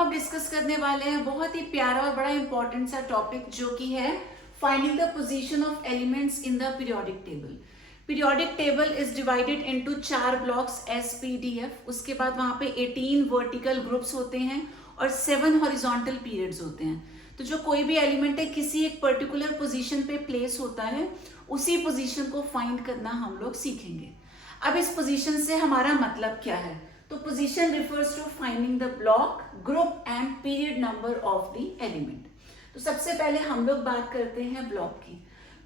अब डिस्कस करने वाले हैं बहुत ही प्यारा और बड़ा इंपॉर्टेंट सा टॉपिक जो कि है finding the position of elements in the periodic table. Periodic table is divided into 4 blocks SPDF। उसके बाद वहां पे 18 वर्टिकल ग्रुप्स होते हैं और 7 हॉरिजॉन्टल पीरियड्स होते हैं। तो जो कोई भी एलिमेंट है किसी एक पर्टिकुलर पोजीशन पे प्लेस होता है, उसी पोजीशन को फाइंड करना हम लोग सीखेंगे। अब इस पोजीशन से हमारा मतलब क्या है? तो position refers to finding the block, group and period number of the element. तो सबसे पहले हम लोग बात करते हैं ब्लॉक की।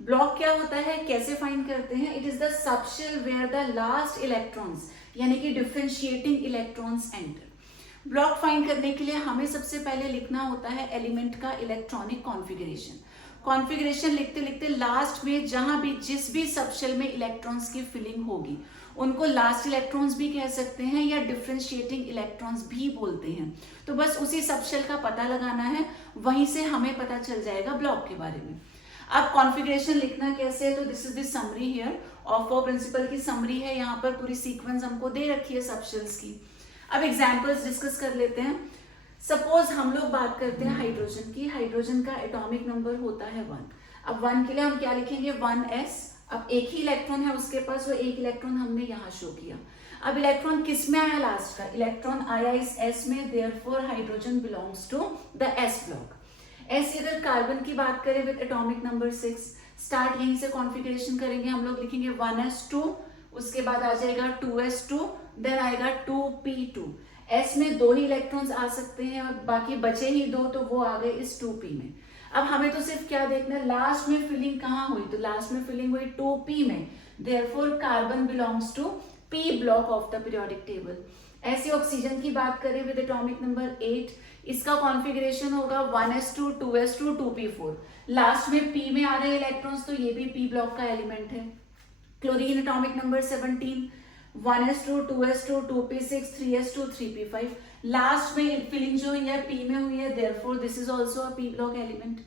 ब्लॉक क्या होता है, कैसे फाइंड करते हैं? It is the subshell where the last electrons यानी कि differentiating electrons enter. Block find करने के लिए हमें सबसे पहले लिखना होता है एलिमेंट का इलेक्ट्रॉनिक कॉन्फ़िगरेशन। कॉन्फ़िगरेशन लिखते लिखते लास्ट में जहां भी जिस भी सबशेल में इलेक्ट्रॉन्स की फिलिंग होगी उनको लास्ट इलेक्ट्रॉन्स भी कह सकते हैं या डिफरेंशिएटिंग इलेक्ट्रॉन्स भी बोलते हैं। तो बस उसी सबशेल का पता लगाना है, वहीं से हमें पता चल जाएगा ब्लॉक के बारे में। अब कॉन्फ़िगरेशन लिखना कैसे है? तो this is the summary here, of four principle की समरी है। यहाँ पर पूरी सीक्वेंस हमको दे रखी है सबशेल्स की। अब एग्जाम्पल्स डिस्कस कर लेते हैं। सपोज हम लोग बात करते हैं हाइड्रोजन की। हाइड्रोजन का एटॉमिक नंबर होता है 1। अब 1 के लिए हम क्या लिखेंगे? 1s। अब एक ही इलेक्ट्रॉन है उसके पास, वो एक इलेक्ट्रॉन हमने यहाँ शो किया। अब इलेक्ट्रॉन किस में आया? लास्ट का इलेक्ट्रॉन आया इस s में, therefore hydrogen belongs to the s block. ऐसे अगर कार्बन की बात करें विद एटॉमिक नंबर 6, स्टार्ट यहीं से कॉन्फ़िगरेशन करेंगे। हम लोग लिखेंगे 1s2, उसके बाद आ जाएगा 2s2, देन आएगा 2p2। s में 2 ही इलेक्ट्रॉन्स आ सकते हैं और बाकी बचे ही 2, तो वो आ गए इस 2p में। अब हमें तो सिर्फ क्या देखना है, लास्ट में फिलिंग कहाँ हुई? तो लास्ट में फिलिंग हुई 2p में, therefore carbon belongs to p block of the periodic table. ऐसे ऑक्सीजन की बात करें विद एटॉमिक नंबर 8, इसका कॉन्फ़िगरेशन होगा 1s2, 2s2, 2p4। लास्ट में p में आ रहे इलेक्ट्रॉन्स, तो ये भी p ब्लॉक का एलिमेंट है। Chlorine atomic number 17, 1s2, 2s2, 2p6, 3s2, 3p5। Last में फिलिंग जो हुई है p में हुई है, therefore this is also a p block element.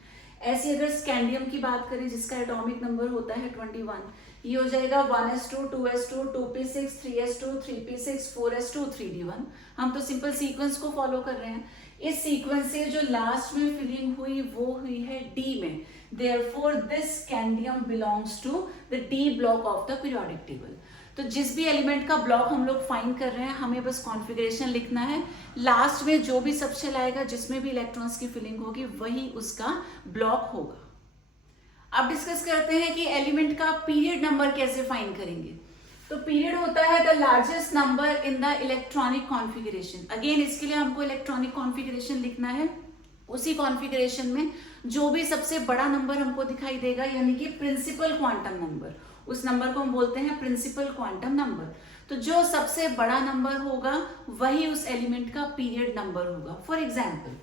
ऐसे अगर स्कैंडियम की बात करें जिसका एटॉमिक नंबर होता है 21, ये हो जाएगा 1s2, 2s2, 2p6, 3s2, 3p6, 4s2, 3d1। हम तो सिंपल सीक्वेंस को फॉलो कर रहे हैं। इस सीक्वेंस से जो लास्ट में फिलिंग हुई वो हुई है d में, therefore this scandium belongs to the d block of the periodic table. तो जिस भी एलिमेंट का ब्लॉक हम लोग फाइंड कर रहे हैं, हमें बस कॉन्फ़िगरेशन लिखना है। लास्ट में जो भी सबशेल आएगा जिसमें भी इलेक्ट्रॉन्स की फिलिंग होगी वही उसका ब्लॉक होगा। अब डिस्कस करते हैं कि एलिमेंट का पीरियड नंबर कैसे फाइंड करेंगे। तो पीरियड होता है the largest number in the electronic configuration. Again इसके लिए हमको इलेक्ट्रॉनिक कॉन्फ़िगरेशन लिखना है। उसी कॉन्फ़िगरेशन में जो भी सबसे बड़ा नंबर हमको दिखाई देगा यानी कि प्रिंसिपल क्वांटम नंबर, उस नंबर को हम बोलते हैं प्रिंसिपल क्वांटम नंबर। तो जो सबसे बड़ा नंबर होगा वही उस एलिमेंट का पीरियड नंबर होगा। फॉर एग्जाम्पल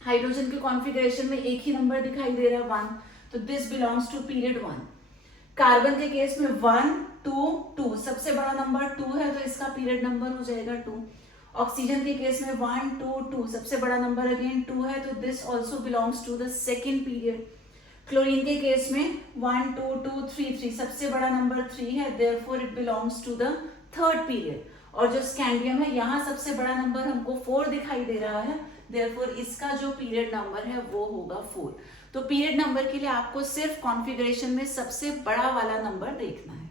हाइड्रोजन के कॉन्फ़िगरेशन में एक ही नंबर दिखाई दे रहा है 1, तो this belongs to period 1। Carbon के केस में 1, 2, 2, सबसे बड़ा नंबर 2 है तो इसका पीरियड नंबर हो जाएगा 2। ऑक्सीजन के केस में 1, 2, 2, सबसे बड़ा नंबर अगेन 2 है तो this also belongs to the second period. Chlorine के केस में 1, 2, 2, 3, 3, सबसे बड़ा नंबर 3 है, therefore it belongs to the third period. और जो स्कैंडियम है यहाँ सबसे बड़ा नंबर हमको 4 दिखाई दे रहा है, देयरफॉर इसका जो पीरियड नंबर है वो होगा 4। तो पीरियड नंबर के लिए आपको सिर्फ कॉन्फ़िगरेशन में सबसे बड़ा वाला नंबर देखना है।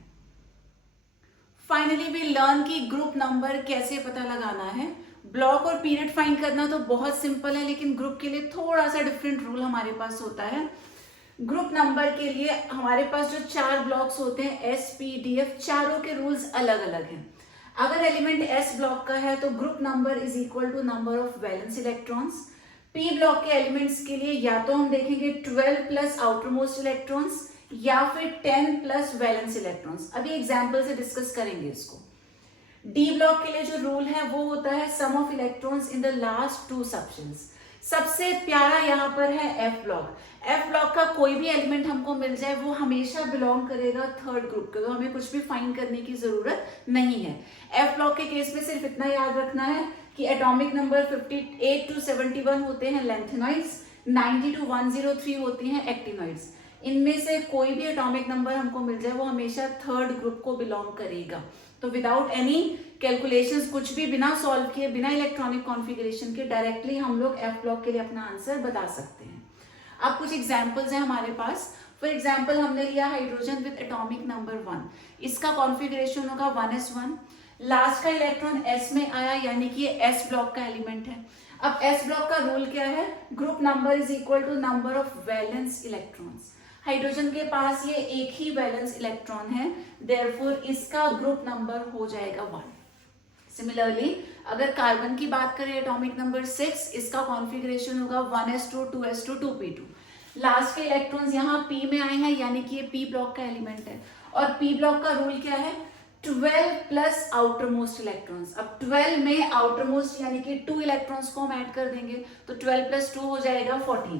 फाइनली वी लर्न की ग्रुप नंबर कैसे पता लगाना है। ब्लॉक और पीरियड फाइंड करना तो बहुत सिंपल है, लेकिन ग्रुप के लिए थोड़ा सा डिफरेंट रूल हमारे पास होता है। ग्रुप नंबर के लिए हमारे पास जो 4 ब्लॉक्स होते हैं SPDF, चारों के रूल्स अलग अलग हैं। अगर एलिमेंट S ब्लॉक का है तो group number is equal to number of valence electrons. P block के एलिमेंट्स के लिए या तो हम देखेंगे 12 प्लस आउटर मोस्ट इलेक्ट्रॉन्स या फिर 10 प्लस वैलेंस इलेक्ट्रॉन्स। अभी एग्जाम्पल से डिस्कस करेंगे इसको। D ब्लॉक के लिए जो रूल है वो होता है sum of electrons in the last 2 subshells. सबसे प्यारा यहाँ पर है F ब्लॉक। F ब्लॉक का कोई भी एलिमेंट हमको मिल जाए वो हमेशा बिलोंग करेगा थर्ड ग्रुप के, तो हमें कुछ भी फाइंड करने की जरूरत नहीं है। F ब्लॉक के केस में सिर्फ इतना याद रखना है कि एटॉमिक नंबर 58 to 71 होते हैं लैंथेनॉइड्स, 90 to 103 होती हैं एक्टिनॉइड्स। इनमें से कोई भी एटॉमिक नंबर हमको मिल जाए वो हमेशा थर्ड ग्रुप को बिलोंग करेगा। तो विदाउट एनी कैलकुलेशंस कुछ भी बिना सॉल्व किए, बिना इलेक्ट्रॉनिक कॉन्फ़िगरेशन के डायरेक्टली हम लोग एफ ब्लॉक के लिए अपना आंसर बता सकते हैं। अब कुछ एग्जांपल्स हैं हमारे पास। फॉर एग्जांपल हमने लिया हाइड्रोजन विद एटॉमिक नंबर 1, इसका कॉन्फ़िगरेशन होगा 1s1, लास्ट का इलेक्ट्रॉन s में आया यानी कि ये s ब्लॉक का एलिमेंट है। अब s ब्लॉक का रूल क्या है, group number is equal to number of valence electrons. Hydrogen के पास ये एक ही वैलेंस इलेक्ट्रॉन है, देयरफॉर इसका ग्रुप नंबर हो जाएगा 1। सिमिलरली अगर कार्बन की बात करें एटॉमिक नंबर 6, इसका कॉन्फ़िगरेशन होगा 1s2 2s2 2p2। लास्ट के इलेक्ट्रॉन्स यहाँ p में आए हैं यानी कि ये p ब्लॉक का एलिमेंट है, और p ब्लॉक का रूल क्या है, 12 प्लस आउटर मोस्ट इलेक्ट्रॉन्स। अब 12 में आउटर मोस्ट यानी कि 2 इलेक्ट्रॉन्स को हम ऐड कर देंगे तो 12 प्लस 2 हो जाएगा 14।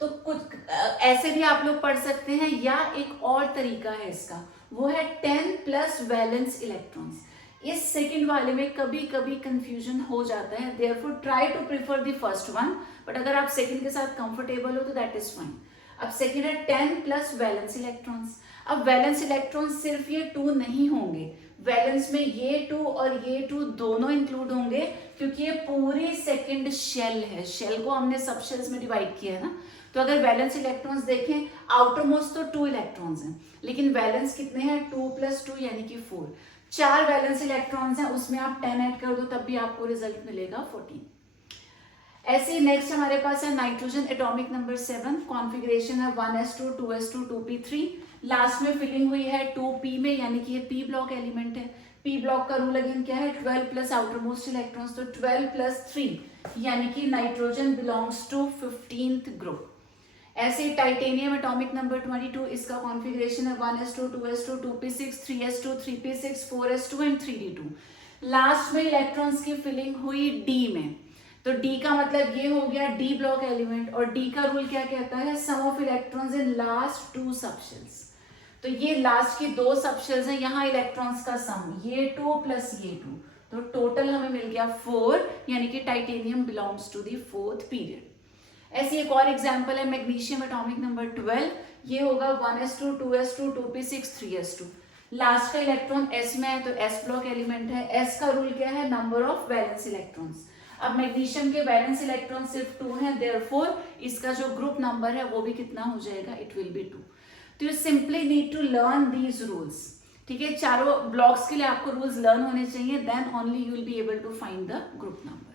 तो कुछ ऐसे भी आप लोग पढ़ सकते हैं, या एक और तरीका है इसका, वो है 10 प्लस वैलेंस इलेक्ट्रॉन्स। इस सेकंड वाले में कभी कभी कंफ्यूजन हो जाता है, therefore try to prefer the first one, but अगर आप सेकंड के साथ कंफर्टेबल हो तो दैट इज फाइन। अब सेकंड है 10 प्लस वैलेंस इलेक्ट्रॉन्स। अब वैलेंस इलेक्ट्रॉन्स सिर्फ ये 2 नहीं होंगे, वैलेंस में ये 2 और ये 2 दोनों इंक्लूड होंगे, क्योंकि ये पूरी सेकंड शेल है। शेल को हमने सब शेल्स में डिवाइड किया है ना, तो अगर वैलेंस इलेक्ट्रॉन्स देखें, आउटर मोस्ट तो 2 इलेक्ट्रॉन्स हैं, लेकिन वैलेंस कितने हैं, 2 प्लस 2 यानी कि 4। 4 वैलेंस इलेक्ट्रॉन्स हैं, उसमें आप 10 ऐड कर दो तब भी आपको रिजल्ट मिलेगा 14। ऐसे ही नेक्स्ट हमारे पास है नाइट्रोजन एटॉमिक नंबर 7, कॉन्फ़िगरेशन है 1s2 2s2 2p3। लास्ट में फिलिंग हुई है 2p में यानी कि ये p ब्लॉक एलिमेंट है। p ब्लॉक का रूल अगेन क्या है, 12 प्लस आउटर मोस्ट इलेक्ट्रॉन्स, तो 12 प्लस 3 यानी कि nitrogen belongs to 15th group. ऐसे ही टाइटेनियम एटॉमिक नंबर 22, इसका कॉन्फ़िगरेशन है 1s2 2s2 2p6 3s2 3p6 4s2 and 3d2। Last में इलेक्ट्रॉन्स की फिलिंग हुई d में, तो D का मतलब ये हो गया D ब्लॉक एलिमेंट, और D का रूल क्या कहता है, sum of electrons in last 2 subshells. तो ये लास्ट की 2 सबशेल्स हैं, यहाँ इलेक्ट्रॉन्स का सम ये 2 प्लस ये 2, तो टोटल हमें मिल गया 4, यानी कि titanium belongs to the 4th period. ऐसी एक और एग्जांपल है मैग्नीशियम एटॉमिक नंबर 12, ये होगा 1s2 2s2 2p6 3s2। Last का इलेक्ट्रॉन s में है तो s ब्लॉक एलिमेंट है। s का रूल क्या है, नंबर ऑफ वैलेंस इलेक्ट्रॉन्स। अब मैग्नीशियम के वैलेंस इलेक्ट्रॉन सिर्फ 2 हैं, देयरफॉर इसका जो ग्रुप नंबर है वो भी कितना हो जाएगा, इट विल बी 2। तो you simply need to learn these rules, ठीक है। चारों ब्लॉक्स के लिए आपको रूल्स लर्न होने चाहिए, then only you will be able to find the group number.